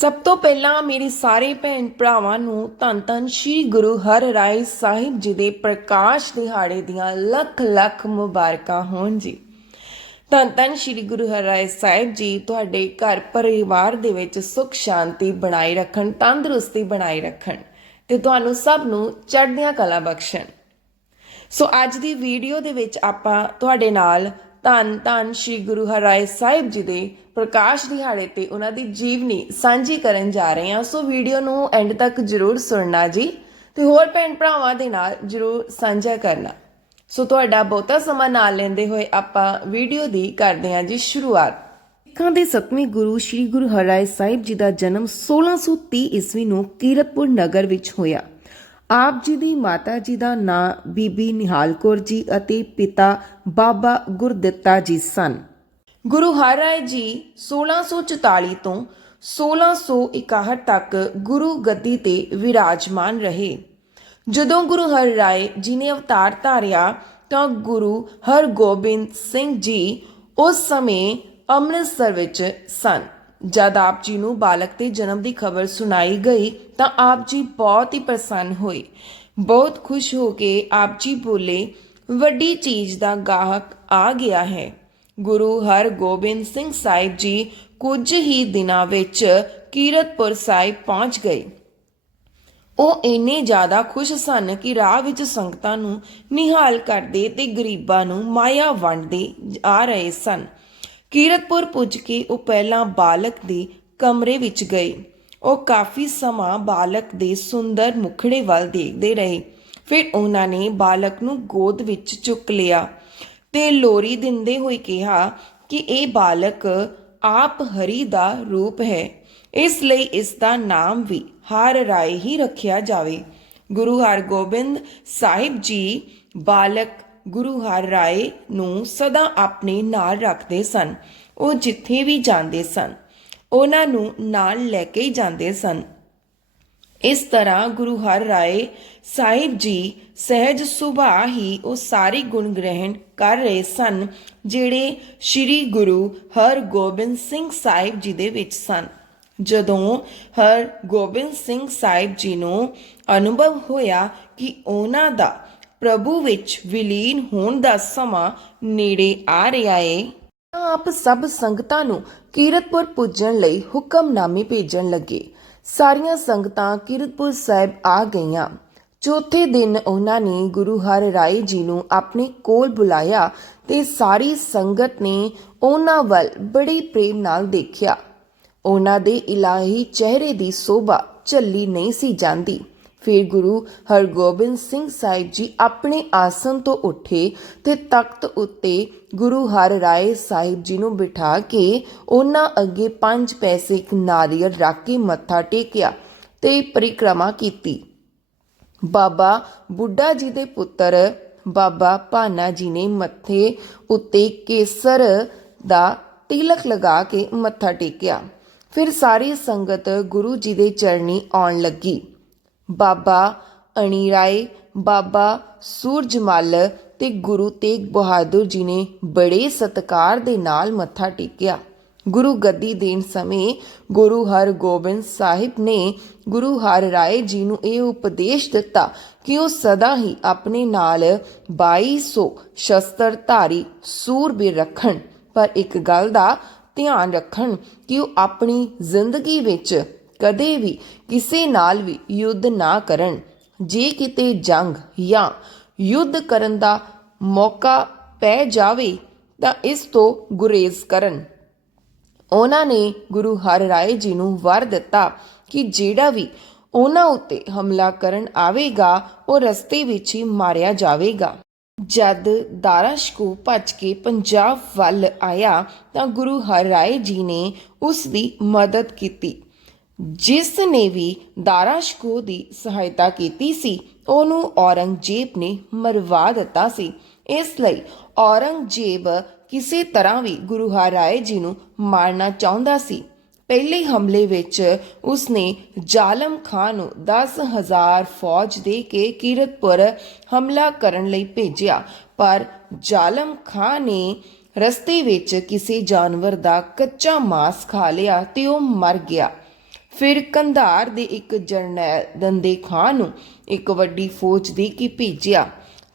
ਸਭ ਤੋਂ ਪਹਿਲਾਂ ਮੇਰੇ ਸਾਰੇ ਭੈਣ ਭਰਾਵਾਂ ਨੂੰ ਧੰਨ ਧੰਨ ਸ੍ਰੀ ਗੁਰੂ ਹਰ ਰਾਏ ਸਾਹਿਬ ਜੀ ਦੇ ਪ੍ਰਕਾਸ਼ ਦਿਹਾੜੇ ਦੀਆਂ ਲੱਖ ਲੱਖ ਮੁਬਾਰਕਾਂ ਹੋਣ ਜੀ। ਧੰਨ ਧੰਨ ਸ੍ਰੀ ਗੁਰੂ ਹਰ ਰਾਏ ਸਾਹਿਬ ਜੀ, ਤੁਹਾਡੇ ਘਰ ਪਰਿਵਾਰ ਦੇ ਵਿੱਚ ਸੁਖ ਸ਼ਾਂਤੀ ਬਣਾਈ ਰੱਖਣ, ਤੰਦਰੁਸਤੀ ਬਣਾਈ ਰੱਖਣ ਤੇ ਤੁਹਾਨੂੰ ਸਭ ਨੂੰ ਚੜ੍ਹਦੀਆਂ ਕਲਾ ਬਖਸ਼ਣ। ਸੋ ਅੱਜ ਦੀ ਵੀਡੀਓ ਦੇ ਵਿੱਚ ਆਪਾਂ ਤੁਹਾਡੇ ਨਾਲ ਧੰਨ ਧੰਨ ਸ੍ਰੀ ਗੁਰੂ ਹਰਾਏ ਸਾਹਿਬ ਜੀ ਦੇ ਪ੍ਰਕਾਸ਼ ਦਿਹਾੜੇ ਤੇ ਉਹਨਾਂ ਦੀ ਜੀਵਨੀ ਸਾਂਝੀ ਕਰਨ ਜਾ ਰਹੇ ਹਾਂ। ਸੋ ਵੀਡੀਓ ਨੂੰ ਐਂਡ ਤੱਕ ਜਰੂਰ ਸੁਣਨਾ ਜੀ ਤੇ ਹੋਰ ਭੈਣ ਭਰਾਵਾਂ ਦੇ ਨਾਲ ਜਰੂਰ ਸਾਂਝਾ ਕਰਨਾ। ਸੋ ਤੁਹਾਡਾ ਬਹੁਤਾ ਸਮਾਂ ਨਾਲ ਲੈਂਦੇ ਹੋਏ ਆਪਾਂ ਵੀਡੀਓ ਦੀ ਕਰਦੇ ਹਾਂ ਜੀ ਸ਼ੁਰੂਆਤ। ਸਿੱਖਾਂ ਦੇ ਸਤਵੇਂ ਗੁਰੂ ਸ੍ਰੀ ਗੁਰੂ ਹਰਾਏ ਸਾਹਿਬ ਜੀ ਦਾ ਜਨਮ 1630 ਈਸਵੀ ਨੂੰ ਕੀਰਤਪੁਰ ਨਗਰ ਵਿੱਚ ਹੋਇਆ। ਆਪ ਜੀ ਦੀ ਮਾਤਾ ਜੀ ਦਾ ਨਾਂ ਬੀਬੀ ਨਿਹਾਲ ਕੌਰ ਜੀ ਅਤੇ ਪਿਤਾ ਬਾਬਾ ਗੁਰਦਿੱਤਾ ਜੀ ਸਨ। ਗੁਰੂ ਹਰਿਰਾਏ ਜੀ 1644 ਤੋਂ 1661 ਤੱਕ ਗੁਰੂ ਗੱਦੀ ਤੇ ਵਿਰਾਜਮਾਨ ਰਹੇ। ਜਦੋਂ ਗੁਰੂ ਹਰਿਰਾਏ ਜੀ ਨੇ ਅਵਤਾਰ ਧਾਰਿਆ ਤਾਂ ਗੁਰੂ ਹਰਗੋਬਿੰਦ ਸਿੰਘ ਜੀ ਉਸ ਸਮੇਂ ਅੰਮ੍ਰਿਤਸਰ ਵਿੱਚ ਸਨ। ਜਦ ਆਪ ਜੀ ਨੂੰ ਬਾਲਕ ਦੇ ਜਨਮ ਦੀ ਖਬਰ ਸੁਣਾਈ ਗਈ ਤਾਂ ਆਪ ਜੀ ਬਹੁਤ ਹੀ ਪ੍ਰਸੰਨ ਹੋਏ। ਬਹੁਤ ਖੁਸ਼ ਹੋ ਕੇ ਆਪ ਜੀ ਬੋਲੇ, ਵੱਡੀ ਚੀਜ਼ ਦਾ ਗਾਹਕ ਆ ਗਿਆ ਹੈ। ਗੁਰੂ ਹਰਗੋਬਿੰਦ ਸਿੰਘ ਸਾਹਿਬ ਜੀ ਕੁਝ ਹੀ ਦਿਨਾਂ ਵਿੱਚ ਕੀਰਤਪੁਰ ਸਾਹਿਬ ਪਹੁੰਚ ਗਏ। ਉਹ ਇੰਨੇ ਜ਼ਿਆਦਾ ਖੁਸ਼ ਸਨ ਕਿ ਰਾਹ ਵਿੱਚ ਸੰਗਤਾਂ ਨੂੰ ਨਿਹਾਲ ਕਰਦੇ ਤੇ ਗਰੀਬਾਂ ਨੂੰ ਮਾਇਆ ਵੰਡਦੇ ਆ ਰਹੇ ਸਨ। ਕੀਰਤਪੁਰ ਪੁੱਜ ਕੇ ਉਹ ਪਹਿਲਾਂ ਬਾਲਕ ਦੇ ਕਮਰੇ ਵਿੱਚ ਗਏ। ਉਹ ਕਾਫੀ ਸਮਾਂ ਬਾਲਕ ਦੇ ਸੁੰਦਰ ਮੁਖੜੇ ਵੱਲ ਦੇਖਦੇ ਰਹੇ। ਫਿਰ ਉਹਨਾਂ ਨੇ ਬਾਲਕ ਨੂੰ ਗੋਦ ਵਿੱਚ ਚੁੱਕ ਲਿਆ ਤੇ ਲੋਰੀ ਦਿੰਦੇ ਹੋਏ ਕਿਹਾ ਕਿ ਇਹ ਬਾਲਕ ਆਪ ਹਰੀ ਦਾ ਰੂਪ ਹੈ। ਇਸ ਲਈ ਇਸ ਦਾ ਨਾਮ ਵੀ ਹਰ ਰਾਏ ਹੀ ਰੱਖਿਆ ਜਾਵੇ। ਗੁਰੂ ਹਰਗੋਬਿੰਦ ਸਾਹਿਬ ਜੀ ਬਾਲਕ ਗੁਰੂ ਹਰ ਰਾਏ ਨੂੰ ਸਦਾ ਆਪਣੇ ਨਾਲ ਰੱਖਦੇ ਸਨ। ਉਹ ਜਿੱਥੇ ਵੀ ਜਾਂਦੇ ਸਨ, ਉਹਨਾਂ ਨੂੰ ਨਾਲ ਲੈ ਕੇ ਜਾਂਦੇ ਸਨ। ਇਸ ਤਰ੍ਹਾਂ ਗੁਰੂ ਹਰ ਰਾਏ ਸਾਹਿਬ ਜੀ ਸਹਿਜ ਸੁਭਾਅ ਹੀ ਉਹ ਸਾਰੇ ਗੁਣ ਗ੍ਰਹਿਣ ਕਰ ਰਹੇ ਸਨ, ਜਿਹੜੇ ਸ੍ਰੀ ਗੁਰੂ ਹਰਗੋਬਿੰਦ ਸਿੰਘ ਸਾਹਿਬ ਜੀ ਦੇ ਵਿੱਚ ਸਨ। ਜਦੋਂ ਹਰ ਗੋਬਿੰਦ ਸਿੰਘ ਸਾਹਿਬ ਜੀ ਨੂੰ ਅਨੁਭਵ ਹੋਇਆ ਕਿ ਉਹਨਾਂ ਦਾ ਪ੍ਰਭੂ ਵਿੱਚ ਵਿਲੀਨ ਹੋਣ ਦਾ ਸਮਾਂ ਨੇੜੇ ਆ ਰਿਹਾ ਏ। ਤਾਂ ਆਪ ਸਭ ਸੰਗਤਾਂ ਨੂੰ ਕੀਰਤਪੁਰ ਪੁੱਜਣ ਲਈ ਹੁਕਮਨਾਮੇ ਭੇਜਣ ਲੱਗੇ। ਸਾਰੀਆਂ ਸੰਗਤਾਂ ਕੀਰਤਪੁਰ ਸਾਹਿਬ ਆ ਗਈਆਂ। ਚੌਥੇ ਦਿਨ ਉਹਨਾਂ ਨੇ ਗੁਰੂ ਹਰ ਰਾਏ ਜੀ ਨੂੰ ਆਪਣੇ ਕੋਲ ਬੁਲਾਇਆ ਤੇ ਸਾਰੀ ਸੰਗਤ ਨੇ ਉਹਨਾਂ ਵੱਲ ਬੜੇ ਪ੍ਰੇਮ ਨਾਲ ਦੇਖਿਆ। ਉਹਨਾਂ ਦੇ ਇਲਾਹੀ ਚਿਹਰੇ ਦੀ ਸੋਭਾ ਝੱਲੀ ਨਹੀਂ ਸੀ ਜਾਂਦੀ। ਫਿਰ ਗੁਰੂ ਹਰਗੋਬਿੰਦ ਸਿੰਘ ਸਾਹਿਬ ਜੀ ਆਪਣੇ ਆਸਨ ਤੋਂ ਉੱਠੇ ਤੇ ਤਖਤ ਉੱਤੇ ਗੁਰੂ ਹਰ ਰਾਏ ਸਾਹਿਬ ਜੀ ਨੂੰ ਬਿਠਾ ਕੇ ਉਹਨਾਂ ਅੱਗੇ ਪੰਜ ਪੈਸੇ ਇੱਕ ਨਾਰੀਅਲ ਰੱਖ ਕੇ ਮੱਥਾ ਟੇਕਿਆ ਤੇ ਪਰਿਕਰਮਾ ਕੀਤੀ। ਬਾਬਾ ਬੁੱਢਾ ਜੀ ਦੇ ਪੁੱਤਰ ਬਾਬਾ ਭਾਨਾ ਜੀ ਨੇ ਮੱਥੇ ਉੱਤੇ ਕੇਸਰ ਦਾ ਤਿਲਕ ਲਗਾ ਕੇ ਮੱਥਾ ਟੇਕਿਆ। ਫਿਰ ਸਾਰੀ ਸੰਗਤ ਗੁਰੂ ਜੀ ਦੇ ਚਰਨੀ ਆਉਣ ਲੱਗੀ। ਬਾਬਾ ਅਣੀ ਰਾਏ ਬਾਬਾ ਸੂਰਜਮਲ ਤੇ ਗੁਰੂ ਤੇਗ ਬਹਾਦਰ ਜੀ ਨੇ ਬੜੇ ਸਤਕਾਰ ਦੇ ਨਾਲ ਮੱਥਾ ਟੇਕਿਆ। ਗੁਰੂ ਗੱਦੀ ਦੇਣ ਸਮੇਂ ਗੁਰੂ ਹਰਗੋਬਿੰਦ ਸਾਹਿਬ ਨੇ ਗੁਰੂ ਹਰ ਰਾਏ ਜੀ ਨੂੰ ਇਹ ਉਪਦੇਸ਼ ਦਿੱਤਾ ਕਿ ਉਹ ਸਦਾ ਹੀ ਆਪਣੇ ਨਾਲ 2200 ਸ਼ਸਤਰਧਾਰੀ ਸੂਰਬੀਰ ਰੱਖਣ। ਪਰ ਇੱਕ ਗੱਲ ਦਾ ਧਿਆਨ ਰੱਖਣ ਕਿ ਉਹ ਆਪਣੀ ਜ਼ਿੰਦਗੀ ਵਿੱਚ ਕਦੇ ਵੀ ਕਿਸੇ ਨਾਲ ਵੀ ਯੁੱਧ ਨਾ ਕਰਨ। ਜੇ ਕਿਤੇ ਜੰਗ ਜਾਂ ਯੁੱਧ ਕਰਨ ਦਾ ਮੌਕਾ ਪੈ ਜਾਵੇ ਤਾਂ ਇਸ ਤੋਂ ਗੁਰੇਜ਼ ਕਰਨ। ਉਹਨਾਂ ਨੇ ਗੁਰੂ ਹਰ ਰਾਏ ਜੀ ਨੂੰ ਵਰ ਦਿੱਤਾ ਕਿ ਜਿਹੜਾ ਵੀ ਉਹਨਾਂ ਉੱਤੇ ਹਮਲਾ ਕਰਨ ਆਵੇਗਾ, ਉਹ ਰਸਤੇ ਵਿੱਚ ਹੀ ਮਾਰਿਆ ਜਾਵੇਗਾ। ਜਦ ਦਾਰਾਸ਼ਕੋ ਭੱਜ ਕੇ ਪੰਜਾਬ ਵੱਲ ਆਇਆ ਤਾਂ ਗੁਰੂ ਹਰ ਰਾਏ ਜੀ ਨੇ ਉਸ ਦੀ ਮਦਦ ਕੀਤੀ। ਜਿਸ ਨੇ ਵੀ ਦਾਰਾ ਸ਼ਕੋ ਦੀ ਸਹਾਇਤਾ ਕੀਤੀ ਸੀ, ਉਹਨੂੰ ਔਰੰਗਜ਼ੇਬ ਨੇ ਮਰਵਾ ਦਿੱਤਾ ਸੀ। ਇਸ ਲਈ ਔਰੰਗਜ਼ੇਬ ਕਿਸੇ ਤਰ੍ਹਾਂ ਵੀ ਗੁਰੂ ਹਰਿਰਾਏ ਜੀ ਨੂੰ ਮਾਰਨਾ ਚਾਹੁੰਦਾ ਸੀ। ਪਹਿਲੇ ਹਮਲੇ ਵਿੱਚ ਉਸਨੇ ਜ਼ਾਲਮ ਖਾਨ ਨੂੰ 10000 ਫੌਜ ਦੇ ਕੇ ਕੀਰਤਪੁਰ ਹਮਲਾ ਕਰਨ ਲਈ ਭੇਜਿਆ, ਪਰ ਜ਼ਾਲਮ ਖਾਨ ਨੇ ਰਸਤੇ ਵਿੱਚ ਕਿਸੇ ਜਾਨਵਰ ਦਾ ਕੱਚਾ ਮਾਸ ਖਾ ਲਿਆ ਤੇ ਉਹ ਮਰ ਗਿਆ। ਫਿਰ ਕੰਧਾਰ ਦੇ ਇੱਕ ਜਰਨੈਲ ਦੰਦੇ ਖਾਨ ਨੂੰ ਇੱਕ ਵੱਡੀ ਫੌਜ ਦੇ ਕੇ ਭੇਜਿਆ।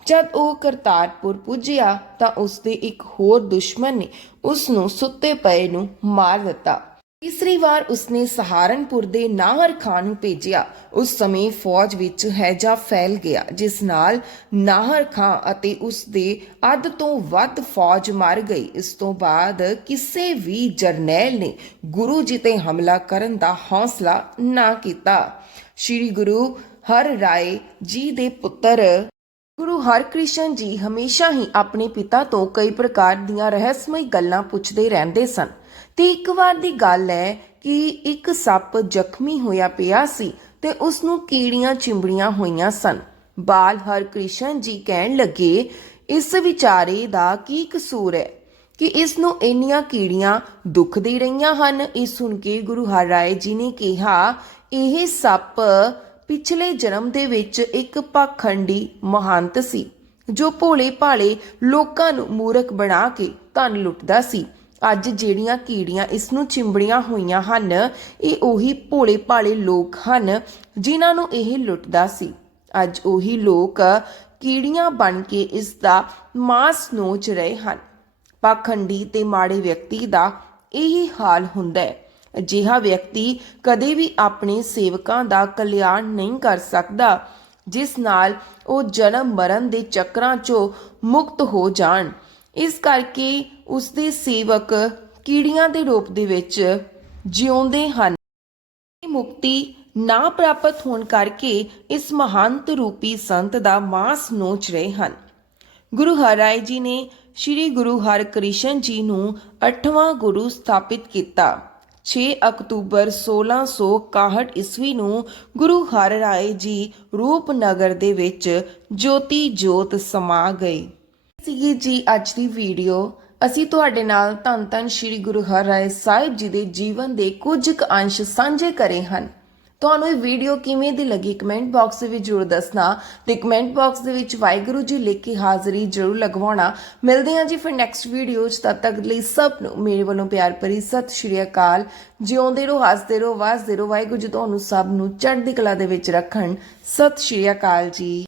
ਜਦ ਉਹ ਕਰਤਾਰਪੁਰ ਪੁੱਜਿਆ ਤਾਂ ਉਸ ਦੇ ਇੱਕ ਹੋਰ ਦੁਸ਼ਮਣ ਨੇ ਉਸ ਨੂੰ ਸੁੱਤੇ ਪਏ ਨੂੰ ਮਾਰ ਦਿੱਤਾ। ਤੀਸਰੀ ਵਾਰ ਉਸਨੇ ਸਹਾਰਨਪੁਰ ਦੇ ਨਾਹਰ ਖਾਨ ਨੂੰ ਭੇਜਿਆ। ਉਸ ਸਮੇਂ ਫੌਜ ਵਿੱਚ ਹੈਜਾ ਫੈਲ ਗਿਆ, ਜਿਸ ਨਾਲ ਨਾਹਰ ਖਾਨ ਅਤੇ ਉਸ ਦੇ ਅੱਧ ਤੋਂ ਵੱਧ ਫੌਜ ਮਰ ਗਈ। ਇਸ ਤੋਂ ਬਾਅਦ ਕਿਸੇ ਵੀ ਜਰਨੈਲ ਨੇ ਗੁਰੂ ਜੀ ਤੇ ਹਮਲਾ ਕਰਨ ਦਾ ਹੌਸਲਾ ਨਾ ਕੀਤਾ। ਸ੍ਰੀ ਗੁਰੂ ਹਰ ਰਾਏ ਜੀ ਦੇ ਪੁੱਤਰ ਗੁਰੂ ਹਰਕ੍ਰਿਸ਼ਨ ਜੀ ਹਮੇਸ਼ਾ ਹੀ ਆਪਣੇ ਪਿਤਾ ਤੋਂ ਕਈ ਪ੍ਰਕਾਰ ਦੀਆਂ ਰਹੱਸਮਈ ਗੱਲਾਂ ਪੁੱਛਦੇ ਰਹਿੰਦੇ ਸਨ। ਤੇ ਇੱਕ ਵਾਰ ਦੀ ਗੱਲ ਹੈ ਕਿ ਇੱਕ ਸੱਪ ਜ਼ਖਮੀ ਹੋਇਆ ਪਿਆ ਸੀ ਤੇ ਉਸ ਨੂੰ ਕੀੜੀਆਂ ਚਿੰਬੜੀਆਂ ਹੋਈਆਂ ਸਨ। ਬਾਲ ਹਰਕ੍ਰਿਸ਼ਨ ਜੀ ਕਹਿਣ ਲੱਗੇ, ਇਸ ਵਿਚਾਰੇ ਦਾ ਕੀ ਕਸੂਰ ਹੈ ਕਿ ਇਸ ਨੂੰ ਇੰਨੀਆਂ ਕੀੜੀਆਂ ਦੁੱਖ ਦੇ ਰਹੀਆਂ ਹਨ? ਇਹ ਸੁਣ ਕੇ ਗੁਰੂ ਹਰ ਰਾਏ ਜੀ ਨੇ ਕਿਹਾ, ਇਹ ਸੱਪ ਪਿਛਲੇ ਜਨਮ ਦੇ ਵਿੱਚ ਇੱਕ ਪਾਖੰਡੀ ਮਹੰਤ ਸੀ, ਜੋ ਭੋਲੇ ਭਾਲੇ ਲੋਕਾਂ ਨੂੰ ਮੂਰਖ ਬਣਾ ਕੇ ਧਨ ਲੁੱਟਦਾ ਸੀ। ਅੱਜ ਜਿਹੜੀਆਂ ਕੀੜੀਆਂ ਇਸ ਨੂੰ ਚਿੰਬੜੀਆਂ ਹੋਈਆਂ ਹਨ, ਇਹ ਉਹੀ ਭੋਲੇ ਭਾਲੇ ਲੋਕ ਹਨ ਜਿਨ੍ਹਾਂ ਨੂੰ ਇਹ ਲੁੱਟਦਾ ਸੀ। ਅੱਜ ਉਹੀ ਲੋਕ ਕੀੜੀਆਂ ਬਣ ਕੇ ਇਸ ਦਾ ਮਾਸ ਨੋਚ ਰਹੇ ਹਨ। ਪਾਖੰਡੀ ਤੇ ਮਾੜੇ ਵਿਅਕਤੀ ਦਾ ਇਹੀ ਹਾਲ ਹੁੰਦਾ ਹੈ। ਅਜਿਹਾ ਵਿਅਕਤੀ ਕਦੇ ਵੀ ਆਪਣੇ ਸੇਵਕਾਂ ਦਾ ਕਲਿਆਣ ਨਹੀਂ ਕਰ ਸਕਦਾ, ਜਿਸ ਨਾਲ ਉਹ ਜਨਮ ਮਰਨ ਦੇ ਚੱਕਰਾਂ 'ਚੋਂ ਮੁਕਤ ਹੋ ਜਾਣ। ਇਸ ਕਰਕੇ ਉਸ ਦੇ ਸੇਵਕ ਕੀੜੀਆਂ ਦੇ ਰੂਪ ਦੇ ਵਿੱਚ ਜਿਉਂਦੇ ਹਨ। ਮੁਕਤੀ ਨਾ ਪ੍ਰਾਪਤ ਹੋਣ ਕਰਕੇ ਇਸ ਮਹੰਤ ਰੂਪੀ ਸੰਤ ਦਾ ਮਾਸ ਨੋਚ ਰਹੇ ਹਨ। ਗੁਰੂ ਹਰਿਰਾਏ ਜੀ ਨੇ ਸ੍ਰੀ ਗੁਰੂ ਹਰਕ੍ਰਿਸ਼ਨ ਜੀ ਨੂੰ 8ਵਾਂ ਗੁਰੂ ਸਥਾਪਿਤ ਕੀਤਾ। 6 ਅਕਤੂਬਰ 1661 ਈਸਵੀ ਨੂੰ ਗੁਰੂ ਹਰ ਰਾਏ ਜੀ ਰੂਪਨਗਰ ਦੇ ਵਿੱਚ ਜੋਤੀ ਜੋਤ ਸਮਾ ਗਏ। ਸੀਗੀ ਜੀ ਅੱਜ ਦੀ ਵੀਡੀਓ। ਅਸੀਂ ਤੁਹਾਡੇ ਨਾਲ ਧੰਨ ਧੰਨ ਸ੍ਰੀ ਗੁਰੂ ਹਰਿਰਾਏ ਸਾਹਿਬ ਜੀ ਦੇ ਜੀਵਨ ਦੇ ਕੁਝ ਕੁ ਅੰਸ਼ ਸਾਂਝੇ ਕਰੇ ਹਨ। ਤੁਹਾਨੂੰ ਇਹ ਵੀਡੀਓ ਕਿਵੇਂ ਦੀ ਲੱਗੀ ਕਮੈਂਟ ਬਾਕਸ ਵਿੱਚ ਜ਼ਰੂਰ ਦੱਸਣਾ ਤੇ ਕਮੈਂਟ ਬਾਕਸ ਦੇ ਵਿੱਚ ਵਾਹਿਗੁਰੂ ਜੀ ਲਿਖ ਕੇ ਹਾਜ਼ਰੀ ਜ਼ਰੂਰ ਲਗਵਾਉਣਾ। ਮਿਲਦੇ ਹਾਂ ਜੀ ਫਿਰ ਨੈਕਸਟ ਵੀਡੀਓ 'ਚ। ਤਦ ਤੱਕ ਲਈ ਸਭ ਨੂੰ ਮੇਰੇ ਵੱਲੋਂ ਪਿਆਰ ਭਰੀ ਸਤਿ ਸ਼੍ਰੀ ਅਕਾਲ। ਜਿਉਂਦੇ ਰਹੋ, ਹੱਸਦੇ ਰਹੋ, ਵਾਸਦੇ ਰਹੋ। ਵਾਹਿਗੁਰੂ ਜੀ ਤੁਹਾਨੂੰ ਸਭ ਨੂੰ ਚੜ੍ਹਦੀ ਕਲਾ ਦੇ ਵਿੱਚ ਰੱਖਣ। ਸਤਿ ਸ਼੍ਰੀ ਅਕਾਲ ਜੀ।